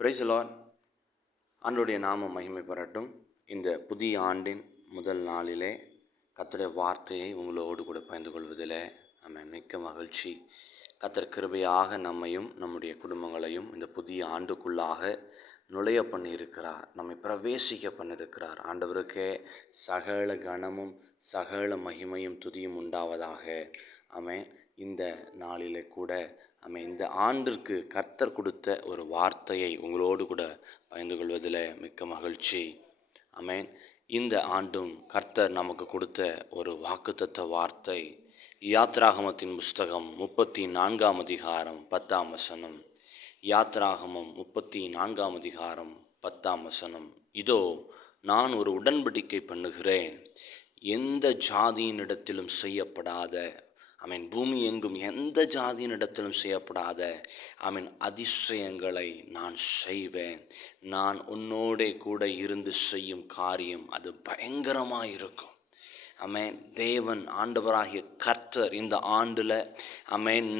Praise the Lord. ஆண்டவருடைய நாமம் மகிமை பெறட்டும். இந்த புதிய ஆண்டின் முதல் நாளிலே கர்த்தருடைய வார்த்தையை உங்களோடு கூட பகிர்ந்து கொள்வதில் மிக்க மகிழ்ச்சி. கர்த்தர் கிருபையாக நம்மையும் நம்முடைய குடும்பங்களையும் இந்த புதிய ஆண்டுக்குள்ளாக நுழைய பண்ணியிருக்கிறார், நம்மை பிரவேசிக்க பண்ணியிருக்கிறார். ஆண்டவருக்கே சகல கனமும் சகல மகிமையும் துதியும் உண்டாவதாக. ஆமென். இந்த நாளிலே கூட இந்த ஆண்டிற்கு கர்த்தர் கொடுத்த ஒரு வார்த்தையை உங்களோடு கூட பகிர்ந்து கொள்வதில் மிக்க மகிழ்ச்சி. ஆமென். இந்த ஆண்டும் கர்த்தர் நமக்கு கொடுத்த ஒரு வாக்குத்தத்த வார்த்தை யாத்ராகமத்தின் புஸ்தகம் 34ஆம் அதிகாரம் 10ஆம் வசனம். யாத்ராகமம் 34ஆம் அதிகாரம் 10ஆம் வசனம். இதோ நான் ஒரு உடன்படிக்கை பண்ணுகிறேன், எந்த ஜாதியினிடத்திலும் செய்யப்படாத, பூமி எங்கும் எந்த ஜாதியினிடத்திலும் செய்யப்படாத அதிசயங்களை நான் செய்வேன். நான் உன்னோடே கூட இருந்து செய்யும் காரியம் அது பயங்கரமாக இருக்கும். தேவன் ஆண்டவராகிய கர்த்தர் இந்த ஆண்டில்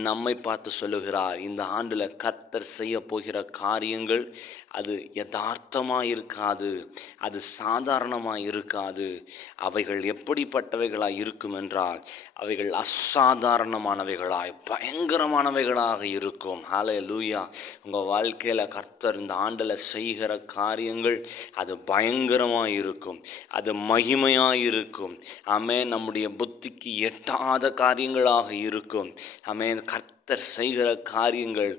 நம்மை பார்த்து சொல்லுகிறார், இந்த ஆண்டில் கர்த்தர் செய்ய போகிற காரியங்கள் அது யதார்த்தமாக இருக்காது, அது சாதாரணமாக இருக்காது. அவைகள் எப்படிப்பட்டவைகளாக இருக்கும் என்றால் அவைகள் அசாதாரணமானவைகளாய் பயங்கரமானவைகளாக இருக்கும். ஹல்லேலூயா. உங்கள் வாழ்க்கையில் கர்த்தர் இந்த ஆண்டில் செய்கிற காரியங்கள் அது பயங்கரமாக இருக்கும், அது மகிமையாக இருக்கும். நம்முடைய புத்திக்கு எட்டாத காரியங்களாக இருக்கும். கர்த்தர் செய்கிற காரியங்கள்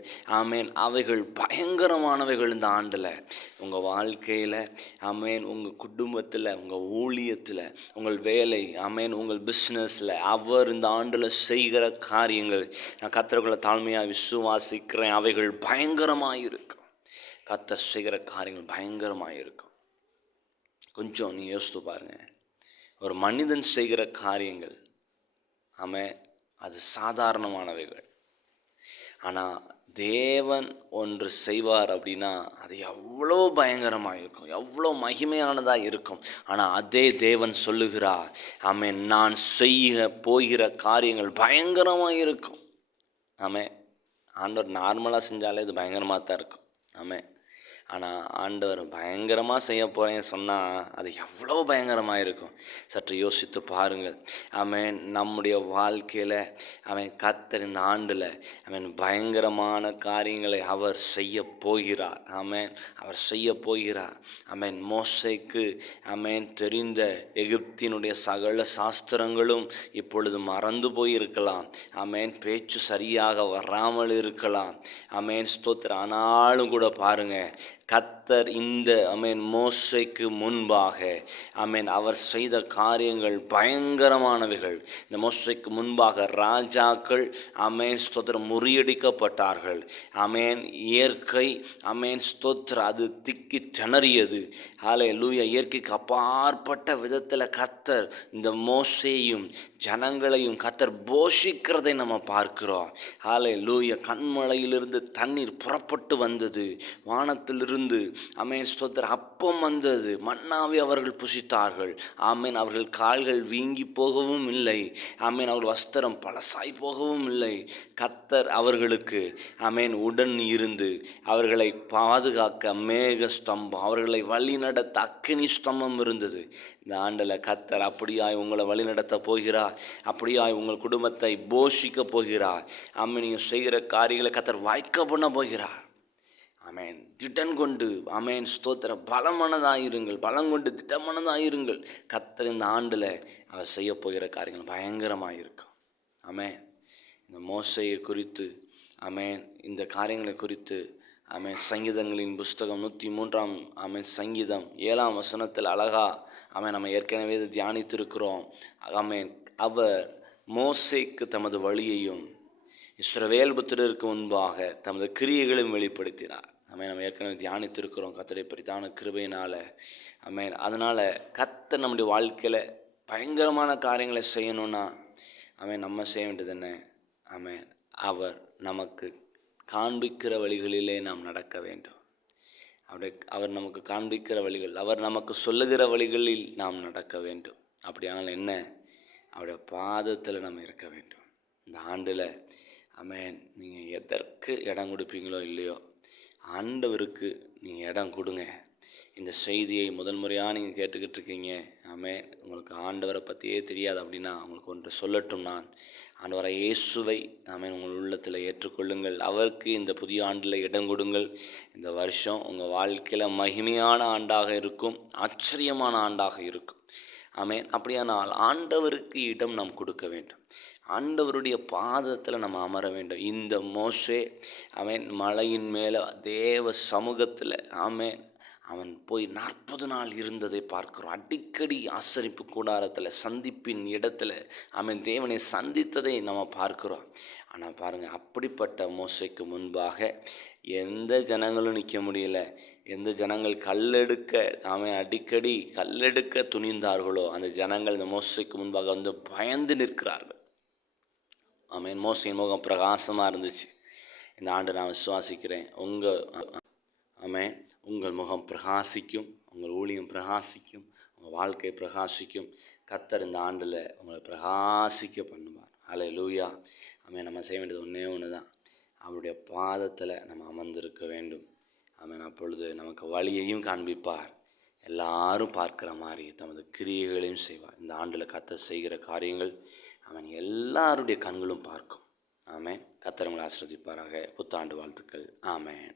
அவைகள் பயங்கரமானவைகள். இந்த ஆண்டில் உங்கள் வாழ்க்கையில் உங்கள் குடும்பத்தில், உங்கள் ஊழியத்தில், உங்கள் வேலை, உங்கள் பிஸ்னஸில் அவர் இந்த ஆண்டில் செய்கிற காரியங்கள் நான் கர்த்தருக்குள்ள தாழ்மையாக விசுவாசிக்கிறேன், அவைகள் பயங்கரமாக இருக்கும். கர்த்தர் செய்கிற காரியங்கள் பயங்கரமாக இருக்கும். கொஞ்சம் நீ யோசித்து பாருங்கள். ஒரு மனிதன் செய்கிற காரியங்கள் அது சாதாரணமானவைகள். ஆனால் தேவன் ஒன்று செய்வார் அப்படின்னா அது எவ்வளோ பயங்கரமாக இருக்கும், எவ்வளோ மகிமையானதாக இருக்கும். ஆனால் அதே தேவன் சொல்லுகிறார், நான் செய்ய போகிற காரியங்கள் பயங்கரமாக இருக்கும். ஆண்டவர் நார்மலாக செஞ்சாலே அது பயங்கரமாக தான் இருக்கும். ஆனால் ஆண்டவர் பயங்கரமாக செய்ய போகிறேன்னு சொன்னால் அது எவ்வளோ பயங்கரமாக இருக்கும். சற்று யோசித்து பாருங்கள். நம்முடைய வாழ்க்கையில் கர்த்தர் இந்த ஆண்டில் பயங்கரமான காரியங்களை அவர் செய்ய போகிறார். அவர் செய்ய போகிறார். மோசேக்கு தெரிந்த எகிப்தினுடைய சகல சாஸ்திரங்களும் இப்பொழுது மறந்து போயிருக்கலாம். பேச்சு சரியாக வராமல் இருக்கலாம். ஸ்தோத்திரம். ஆனாலும் கூட பாருங்கள், கர்த்தர் இந்த மோசேக்கு முன்பாக அவர் செய்த காரியங்கள் பயங்கரமானவைகள். இந்த மோசேக்கு முன்பாக ராஜாக்கள் ஸ்தோத்திரம் முறியடிக்கப்பட்டார்கள். இயற்கை ஸ்தோத்திரம் அது திக்கி திணறியது. ஹல்லேலூயா. இயற்கைக்கு அப்பாற்பட்ட விதத்தில் கர்த்தர் இந்த மோசேயும் ஜனங்களையும் கர்த்தர் போஷிக்கிறதை நம்ம பார்க்கிறோம். ஹல்லேலூயா. கண்மலையிலிருந்து தண்ணீர் புறப்பட்டு வந்தது, வானத்திலிருந்து ஸ்தோத்திரம் அப்பம் வந்தது, மன்னாவை அவர்கள் புசித்தார்கள். அவர்கள் கால்கள் வீங்கி போகவும் இல்லை, அவர்கள் வஸ்திரம் பழசாய் போகவும் இல்லை. கர்த்தர் அவர்களுக்கு உடன் இருந்து அவர்களை பாதுகாக்க மேக ஸ்தம்பம், அவர்களை வழி நடத்த அக்கினி ஸ்தம்பம் இருந்தது. இந்த ஆண்டில் கர்த்தர் அப்படியாய் உங்களை வழி நடத்த போகிறார், அப்படியாய் உங்கள் குடும்பத்தை போஷிக்க போகிறார். நீங்கள் செய்கிற காரியங்களை கர்த்தர் வாய்க்க பண்ண போகிறார். திடன் கொண்டு ஸ்தோத்திரம் பலமானதாயிருங்கள், பலம் கொண்டு திட்டமானதாயிருங்கள். கர்த்தர் இந்த ஆண்டில் அவர் செய்ய போகிற காரியங்கள் பயங்கரமாக இருக்கும். இந்த மோசேயை குறித்து இந்த காரியங்களை குறித்து சங்கீதங்களின் புஸ்தகம் 103ஆம் சங்கீதம் 7ஆம் வசனத்தில் அழகா நம்ம ஏற்கனவே தியானித்திருக்கிறோம். அவர் மோசேக்கு தமது வழியையும் இஸ்ரவேல் புத்திரருக்கு முன்பாக தமது கிரியைகளையும் வெளிப்படுத்தினார். நம்ம ஏற்கனவே தியானித்திருக்கிறோம் கர்த்தருடைய பிரதான கிருபையினால். அதனால் கர்த்தர் நம்முடைய வாழ்க்கையில் பயங்கரமான காரியங்களை செய்யணும்னா நம்ம செய்ய வேண்டியது என்ன? அவர் நமக்கு காண்பிக்கிற வழிகளிலே நாம் நடக்க வேண்டும். அவர் நமக்கு காண்பிக்கிற வழிகள், அவர் நமக்கு சொல்லுகிற வழிகளில் நாம் நடக்க வேண்டும். அப்படியானால் என்ன? அவருடைய பாதத்தில் நம்ம இருக்க வேண்டும். இந்த ஆண்டில் நீங்கள் எதற்கு இடம் கொடுப்பீங்களோ இல்லையோ, ஆண்டவருக்கு நீங்கள் இடம் கொடுங்க. இந்த செய்தியை முதல் முறையாக நீங்கள் கேட்டுக்கிட்டு இருக்கீங்க. ஆமென். உங்களுக்கு ஆண்டவரை பற்றியே தெரியாது அப்படின்னா உங்களுக்கு ஒன்று சொல்லட்டும். நான் ஆண்டவரை இயேசுவை ஆமென் உங்கள் உள்ளத்தில் ஏற்றுக்கொள்ளுங்கள். அவருக்கு இந்த புதிய ஆண்டில் இடம் கொடுங்கள். இந்த வருஷம் உங்கள் வாழ்க்கையில் மகிமையான ஆண்டாக இருக்கும், ஆச்சரியமான ஆண்டாக இருக்கும். ஆமென். அப்படியானால் ஆண்டவருக்கு இடம் நாம் கொடுக்க வேண்டும். ஆண்டவருடைய பாதத்தில் நம்ம அமர வேண்டும். இந்த மோசே அவன் மலையின் மேலே தேவ சமூகத்தில் அவன் போய் 40 நாள் இருந்ததை பார்க்கிறோம். அடிக்கடி ஆசரிப்பு கூடாரத்தில் சந்திப்பின் இடத்துல அவன் தேவனை சந்தித்ததை நம்ம பார்க்கிறோம். ஆனால் பாருங்கள், அப்படிப்பட்ட மோசைக்கு முன்பாக எந்த ஜனங்களும் நிற்க முடியல. எந்த ஜனங்கள் கல்லெடுக்க அடிக்கடி கல்லெடுக்க துணிந்தார்களோ அந்த ஜனங்கள் இந்த மோசைக்கு முன்பாக வந்து பயந்து நிற்கிறார்கள். ஆமென். மோசையின் முகம் பிரகாசமாக இருந்துச்சு. இந்த ஆண்டு நான் விசுவாசிக்கிறேன் உங்கள் முகம் பிரகாசிக்கும், உங்கள் ஊழியம் பிரகாசிக்கும், உங்கள் வாழ்க்கை பிரகாசிக்கும். கர்த்தர் இந்த ஆண்டில் உங்களை பிரகாசிக்க பண்ணுவார். ஹல்லேலூயா. நம்ம செய்ய வேண்டியது ஒன்று தான், அவருடைய பாதத்தில் நம்ம அமர்ந்திருக்க வேண்டும். அப்பொழுது நமக்கு வழியையும் காண்பிப்பார், எல்லாரும் பார்க்குற மாதிரி தமது கிரியைகளையும் செய்வார். இந்த ஆண்டில் கர்த்தர் செய்கிற காரியங்கள் எல்லாருடைய கண்களும் பார்க்கும். கர்த்தர் உங்களை ஆசீர்வதிப்பாராக. புத்தாண்டு வாழ்த்துக்கள். ஆமென்.